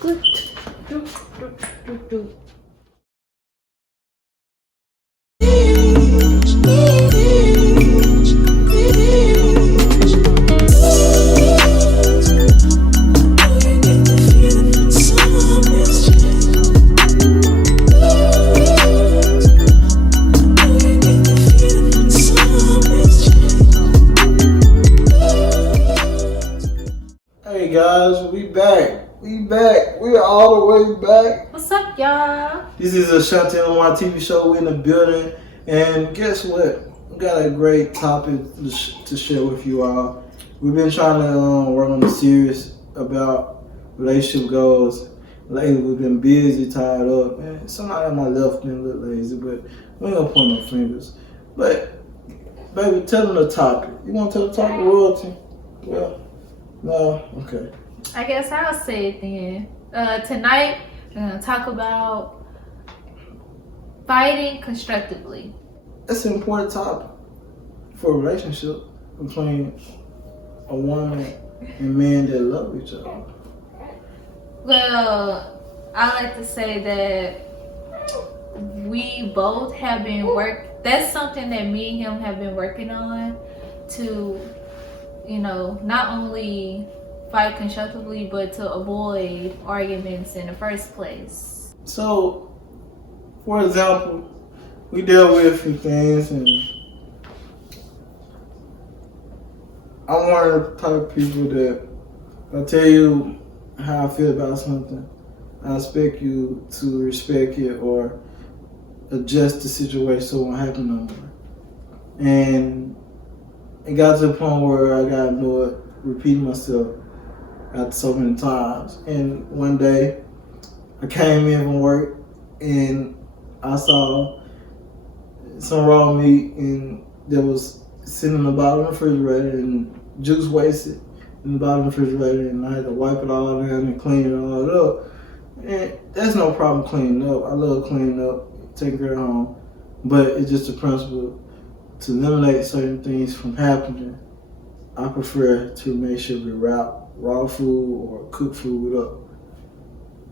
Hey guys, we back. We are all the way back. What's up, y'all? This is a Shanti on my TV show. We in the building, and guess what? We got a great topic to share with you all. We've been trying to work on a series about relationship goals. Lately, we've been busy, tied up, and somebody on my left been a little lazy, but we ain't gonna point no fingers. But baby, tell them the topic. You want to tell the topic, royalty? Well. No? Okay. I guess I'll say it then. Tonight, we're going to talk about fighting constructively. It's an important topic for a relationship between a woman and men that love each other. Well, I like to say that we both have been that's something that me and him have been working on to, not only fight constructively, but to avoid arguments in the first place. So, for example, we deal with a few things, and I'm one of the type of people that I tell you how I feel about something, I expect you to respect it or adjust the situation so it won't happen no more. And it got to the point where I got annoyed repeating myself after so many times. And one day I came in from work and I saw some raw meat and that was sitting in the bottom of the refrigerator and juice wasted in the bottom of the refrigerator, and I had to wipe it all down and clean it all up. And there's no problem cleaning up. I love cleaning up, taking care of home. But it's just a principle to eliminate certain things from happening. I prefer to make sure we wrap raw food or cook food up.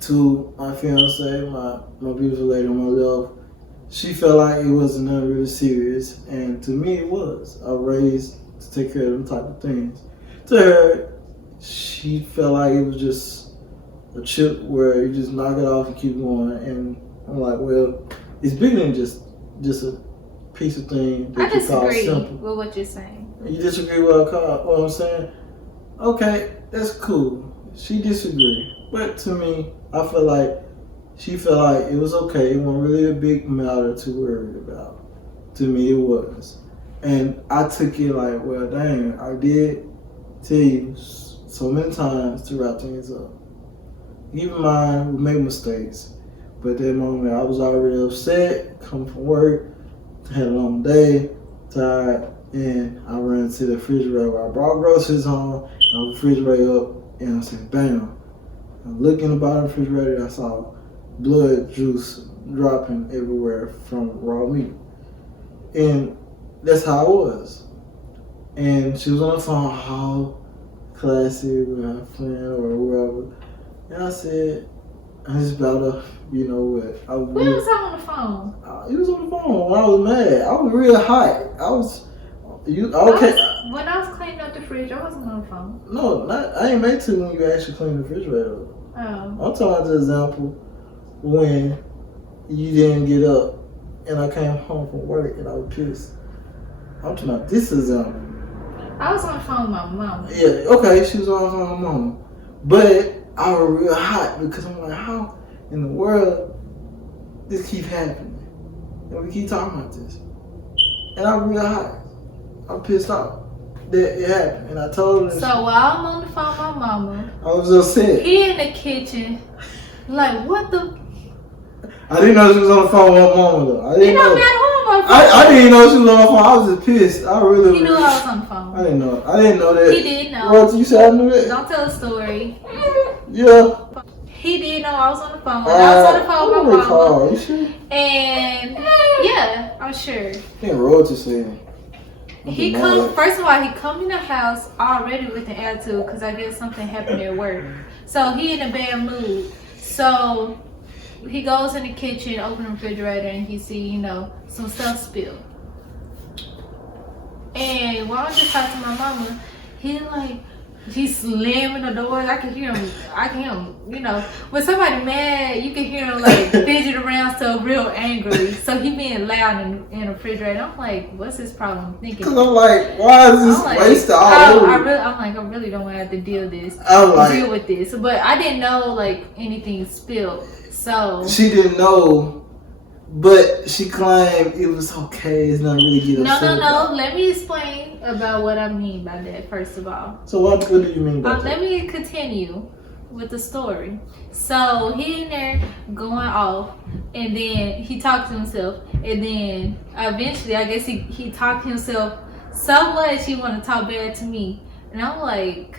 To my fiance, my beautiful lady on my left, she felt like it wasn't nothing really serious, and to me it was. I was raised to take care of them type of things. To her, she felt like it was just a chip where you just knock it off and keep going, and I'm like, well, it's bigger than just a piece of thing that you call simple. I disagree with what you're saying. You disagree with what I'm saying? Okay, that's cool. She disagreed. But to me, I feel like she felt like it was okay. It wasn't really a big matter to worry about. To me, it was. And I took it like, well, dang, I did tell you so many times to wrap things up. Keep in mind, we make mistakes. But at that moment, I was already upset, coming from work, had a long day, tired, and I ran to the refrigerator. I brought groceries home, and I refrigerator up, and I said, bam. I looked in the bottom of the refrigerator, I saw blood juice dropping everywhere from raw meat. And that's how it was. And she was on the phone, how classy with her friend or whoever. And I said, I just about to, you know what. When was I on the phone? He was on the phone when I was mad. I was real hot. Okay. When I was cleaning up the fridge, I wasn't on the phone. No, I ain't made to when you actually clean the refrigerator. Oh. I'm talking about the example when you didn't get up and I came home from work and I was pissed. I'm talking about this example. I was on the phone with my mom. Yeah, okay, she was on the phone with my mom. But I was real hot because I'm like, how in the world this keep happening? And we keep talking about this. And I'm real hot. I'm pissed off that it happened. And I told her. So while I'm on the phone with my mama, I was upset. He in the kitchen, like, what the? I didn't know she was on the phone with her mama though. I didn't know. I didn't know she was on the phone. I was just pissed. I really. He knew I was on the phone. I didn't know. I didn't know that. He did know. What, you said I knew that? Don't tell the story. Yeah. He did know I was on the phone. I was on the phone with my mama. You sure? And yeah, I'm sure. I think Royalty said. He come first of all. He come in the house already with an attitude because I guess something happened at work. So he in a bad mood. So he goes in the kitchen, open the refrigerator, and he see some stuff spilled. And while I'm just talking to my mama, he's slamming the doors. I can hear him. When somebody mad, you can hear him like fidget around so real angry. So he being loud in the refrigerator. I'm like, what's his problem? I'm thinking. Cause I'm like, why is this waste all over? I really don't want to have to deal with this. But I didn't know like anything spilled. So she didn't know. But she claimed it was okay. It's not really get upset. No. Let me explain about what I mean by that. First of all. So what do you mean by that? Let me continue with the story. So he in there going off, and then he talked to himself, and then eventually, I guess he talked to himself so much he want to talk bad to me, and I'm like,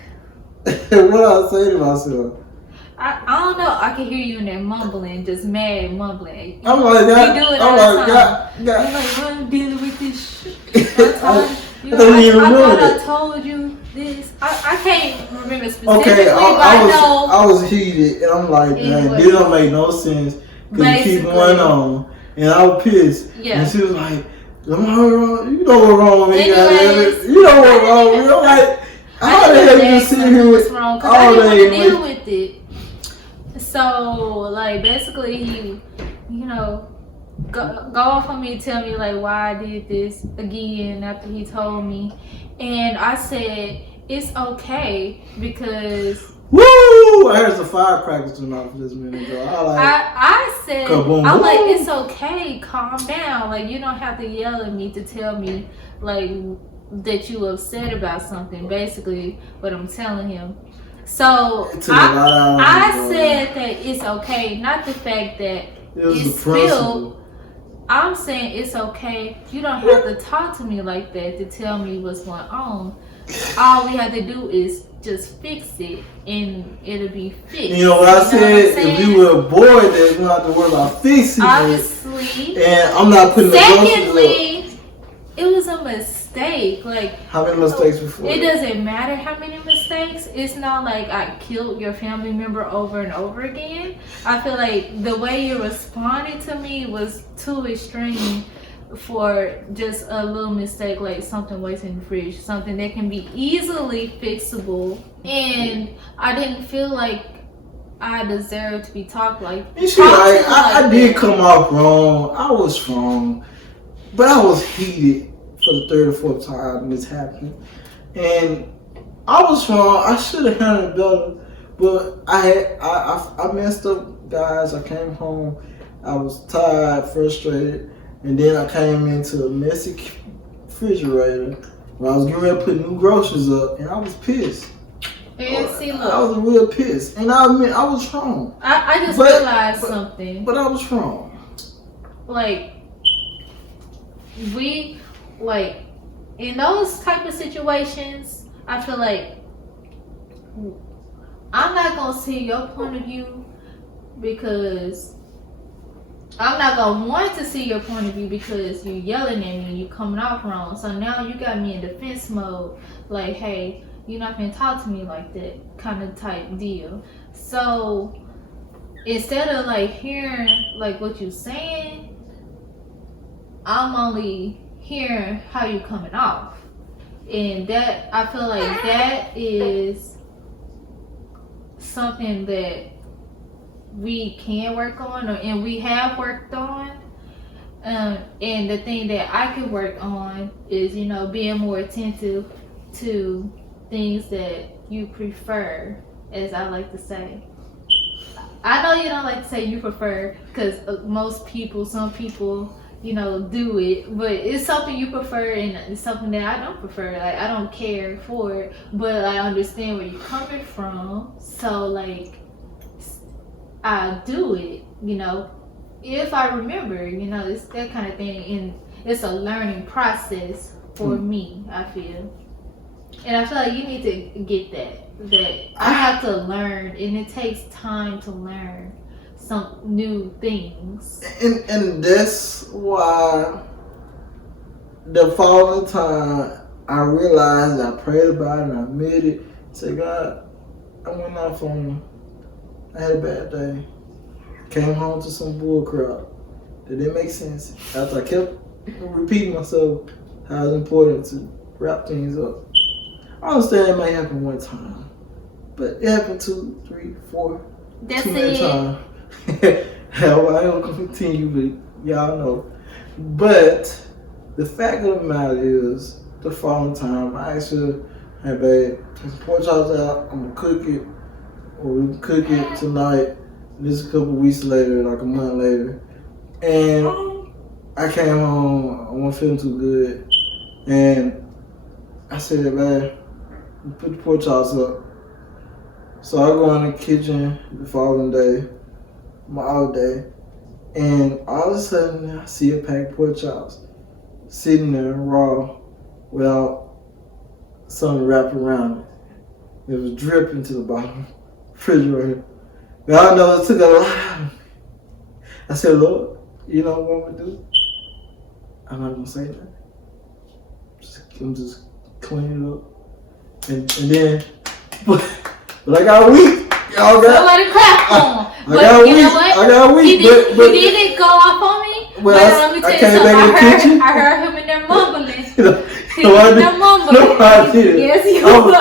what I say to myself? I don't know. I can hear you in there mumbling, just mad mumbling. I'm like, God. You do it all the time. You're like, I'm dealing with this shit. I told you this. I can't remember specifically, okay, I was heated, and I'm like, man, this don't make no sense. Because you keep going on, and I was pissed. Yeah. And she was like, you know what's wrong with me, goddamn. You know what's wrong with me. I'm like, how the hell you sit here with all day? I didn't want to deal with it. So, like, basically, he, go off on me, tell me, like, why I did this again after he told me. And I said, it's okay because... Woo! I heard some firecrackers tonight off this minute, though. I said, kaboom, I'm like, it's okay, calm down. Like, you don't have to yell at me to tell me, like, that you upset about something. Basically, what I'm telling him. So I said that it's okay, not the fact that it's spilled. I'm saying it's okay. You don't have to talk to me like that to tell me what's going on. All we have to do is just fix it, and it'll be fixed. You know what I said? If you were a boy, then you don't have to worry about fixing it. Obviously. And I'm not putting the Secondly, it was a mistake. Like, how many mistakes before? It doesn't matter how many mistakes. It's not like I killed your family member over and over again. I feel like the way you responded to me was too extreme for just a little mistake, like something wasting in the fridge, something that can be easily fixable. And I didn't feel like I deserve to be talked like. I did come off wrong. I was wrong. But I was heated for the third or fourth time this happened. And I was wrong. I should have handled it better. But I messed up, guys. I came home. I was tired, frustrated. And then I came into a messy refrigerator where I was getting ready to put new groceries up. And I was pissed. And see, look, I was real pissed. And I admit, I was wrong. I just realized something. But I was wrong. Like, in those type of situations, I feel like I'm not gonna see your point of view because I'm not gonna want to see your point of view because you're yelling at me and you coming off wrong. So now you got me in defense mode, like, hey, you're not gonna talk to me like that kind of type deal. So instead of like hearing like what you're saying, I'm only hearing how you coming off. And that, I feel like that is something that we can work on, and we have worked on. And the thing that I could work on is, being more attentive to things that you prefer, as I like to say. I know you don't like to say you prefer, because some people, do it, but it's something you prefer, and it's something that I don't prefer. Like, I don't care for it, but I understand where you're coming from. So, like, I do it, if I remember, it's that kind of thing, and it's a learning process for me, I feel. And I feel like you need to get that I have to learn, and it takes time to learn some new things. And that's why the following time I realized, I prayed about it, and I admitted, I said, God, I went off on, I had a bad day. Came home to some bull crap that didn't make sense. After I kept repeating myself how it's important to wrap things up. I understand it may happen one time, but it happened 2, 3, 4, That's too many it. times. Hell, I don't continue, but y'all know. But the fact of the matter is, the following time, I asked her, hey babe, there's pork chops out, I'm gonna cook it, or we can cook it tonight. This is a couple weeks later, like a month later. And I came home, I wasn't feeling too good. And I said, man, put the pork chops up. So I go in the kitchen the following day, my off day, and all of a sudden I see a pack of pork chops sitting there raw without something wrapped around it. It was dripping to the bottom refrigerator. Y'all know it took a lot out of me. I said, Lord, you know what I'm gonna do? I'm not gonna say that. I'm just cleaning it up. And then, but I got weak. Y'all got. Somebody clap on. I got weak. I got weak. He didn't go off on me. Well, let me tell you something. I heard him in there mumbling. No, I didn't. Yes, he was.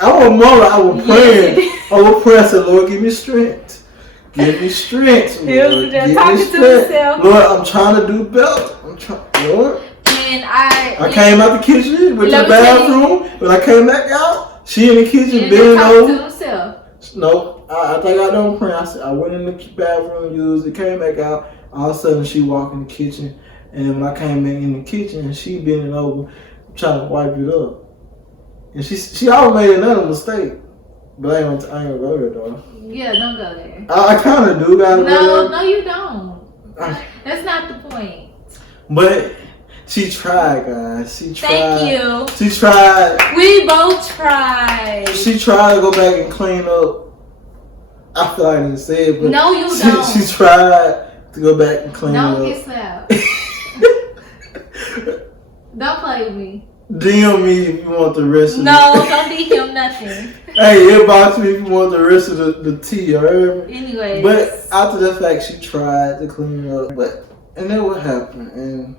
I was mumbling. I was praying. I was praying. I said, Lord, give me strength. Give me strength. He was there talking to himself. Lord, I'm trying to do better. I'm trying, Lord. And I came out the kitchen, went to the bathroom. When I came back out, she in the kitchen, bending over. To himself. No, I think I done praying. I went in the bathroom, used it, came back out. All of a sudden, she walked in the kitchen. And then when I came back in the kitchen, she bending over, trying to wipe it up. And she always made another mistake. But I ain't gonna go there, though. Yeah, don't go there. I kind of do gotta go there. No, you don't. That's not the point. But she tried, guys. She tried. Thank you. She tried. We both tried. She tried to go back and clean up. I feel like I didn't say it, but no, you don't. She tried to go back and clean up. Don't get slapped. Don't play with me. DM me if you want the rest of No, don't DM nothing. Hey, inbox me if you want the rest of the tea, alright? Anyway. But after the fact, she tried to clean it up. And then what happened? And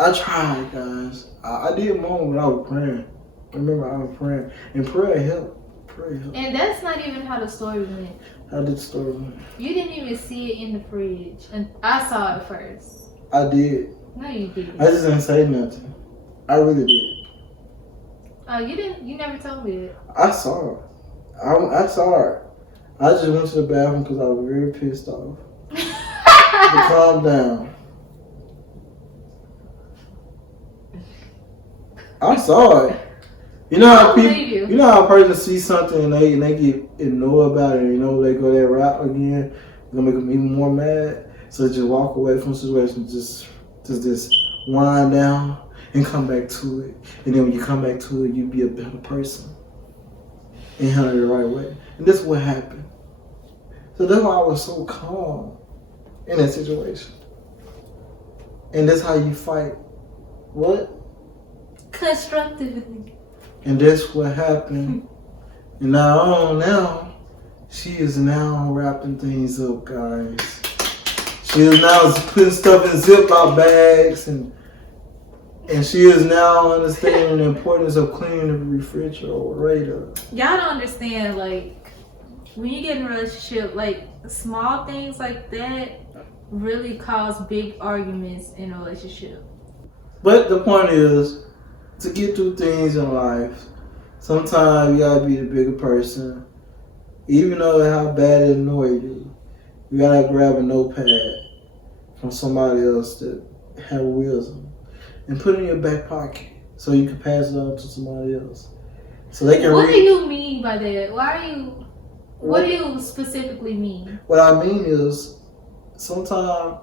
I tried, guys. I did moan, but I was praying. Remember, I was praying. And prayer helped. Prayer helped. And that's not even how the story went. How did the story went? You didn't even see it in the fridge. And I saw it first. I did. No, you didn't. I just didn't say nothing. I really did. Oh, you didn't? You never told me it. I saw it. I saw it. I just went to the bathroom because I was very pissed off. To calm down. I saw it. You know how people, you know how a person sees something and they get annoyed about it, and they go that route again, it's gonna make them even more mad. So just walk away from the situation, just wind down and come back to it. And then when you come back to it, you be a better person and handle it the right way. And this is what happened. So that's why I was so calm in that situation. And that's how you fight. What? Constructively. And that's what happened. And now, she is now wrapping things up, guys. She is now putting stuff in Ziploc bags, and she is now understanding the importance of cleaning the refrigerator. Y'all don't understand, like, when you get in a relationship, like, small things like that really cause big arguments in a relationship. But the point is, to get through things in life, sometimes you gotta be the bigger person. Even though how bad it annoys you, you gotta grab a notepad from somebody else that have wisdom and put it in your back pocket so you can pass it on to somebody else. So they can What do you mean by that? What do you specifically mean? What I mean is, sometimes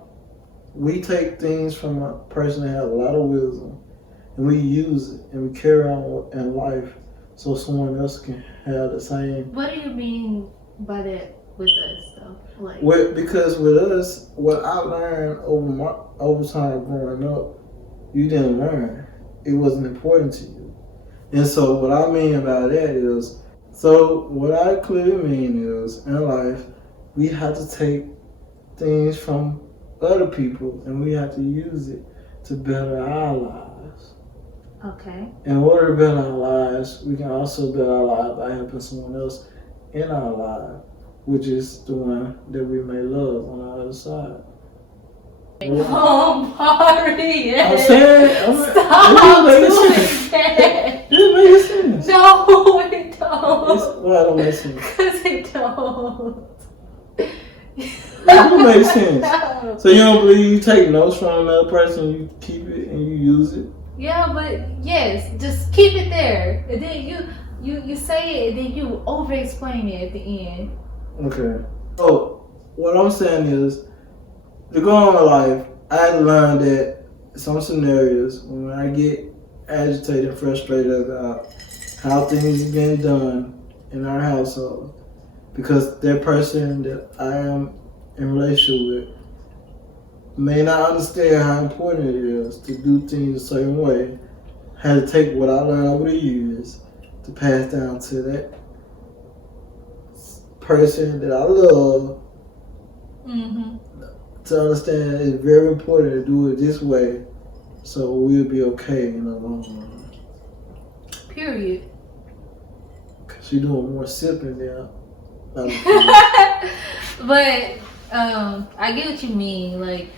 we take things from a person that has a lot of wisdom and we use it and we carry on in life so someone else can have the same. What do you mean by that with us, though? Because with us, what I learned over time growing up you didn't learn. It wasn't important to you. And so what I mean by that is, so what I clearly mean is, in life, we have to take things from other people and we have to use it to better our lives. Okay. In order to better our lives, we can also better our lives by helping someone else in our life, which is the one that we may love on the other side. Oh, Mario. I'm saying, Stop doing that. It makes sense. No, it don't. Why it don't make sense? Because it don't. It do make sense. No. So you don't believe you take notes from another person, you keep it and you use it? Yeah, but yes, just keep it there. And then you say it and then you over explain it at the end. Okay. So what I'm saying is, to go on in life, I learned that some scenarios when I get agitated and frustrated about how things have been done in our household, because that person that I am in relationship with may not understand how important it is to do things a certain way. I had to take what I learned over the years to pass down to that person that I love, to understand it's very important to do it this way so we'll be okay in the long run. Period. Cause you're doing more sipping now. But I get what you mean. Like,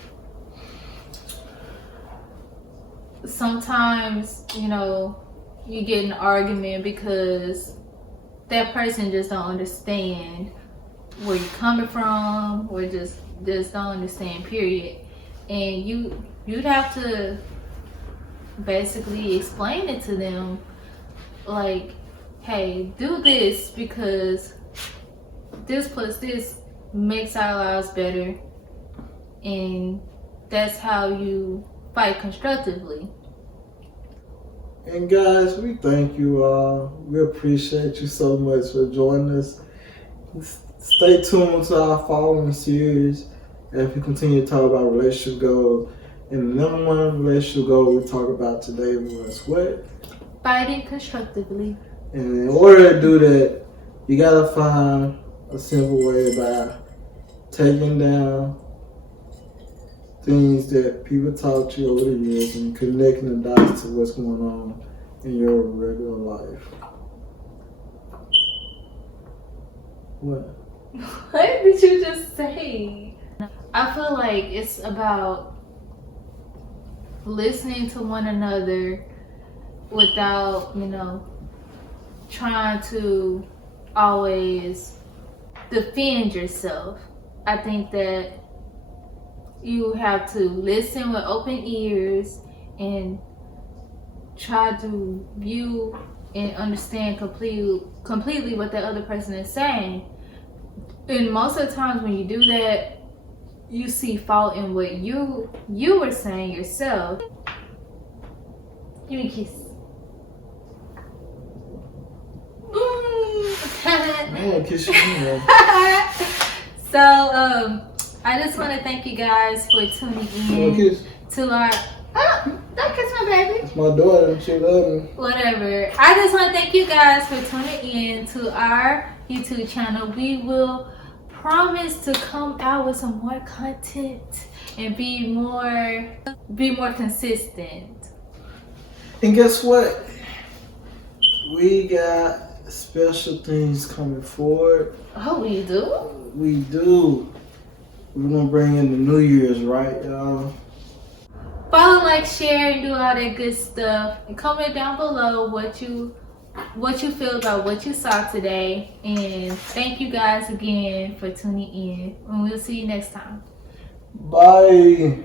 sometimes, you get in an argument because that person just don't understand where you're coming from, or just don't understand, period. And you'd have to basically explain it to them, like, hey, do this because this plus this makes our lives better, and that's how you fight constructively. And guys, we thank you all. We appreciate you so much for joining us. Stay tuned to our following series as we continue to talk about relationship goals. And the number one relationship goal we talk about today was what? Fighting constructively. And in order to do that, you gotta find a simple way by taking down things that people taught you over the years and connecting the dots to what's going on in your regular life. What? What did you just say? I feel like it's about listening to one another without, trying to always defend yourself. I think that you have to listen with open ears and try to view and understand completely what the other person is saying. And most of the times when you do that, you see fault in what you were saying yourself. Give me a kiss. I want to kiss you. So, I just want to thank you guys for tuning in to our. Oh, don't kiss my baby. It's my daughter. She loves me. Whatever. I just want to thank you guys for tuning in to our YouTube channel. We will promise to come out with some more content and be more consistent. And guess what? We got special things coming forward. Oh, we do? We do. We're gonna bring in the New Year's, right, y'all? Follow, like, share, and do all that good stuff. And comment down below what you feel about what you saw today. And thank you guys again for tuning in. And we'll see you next time. Bye.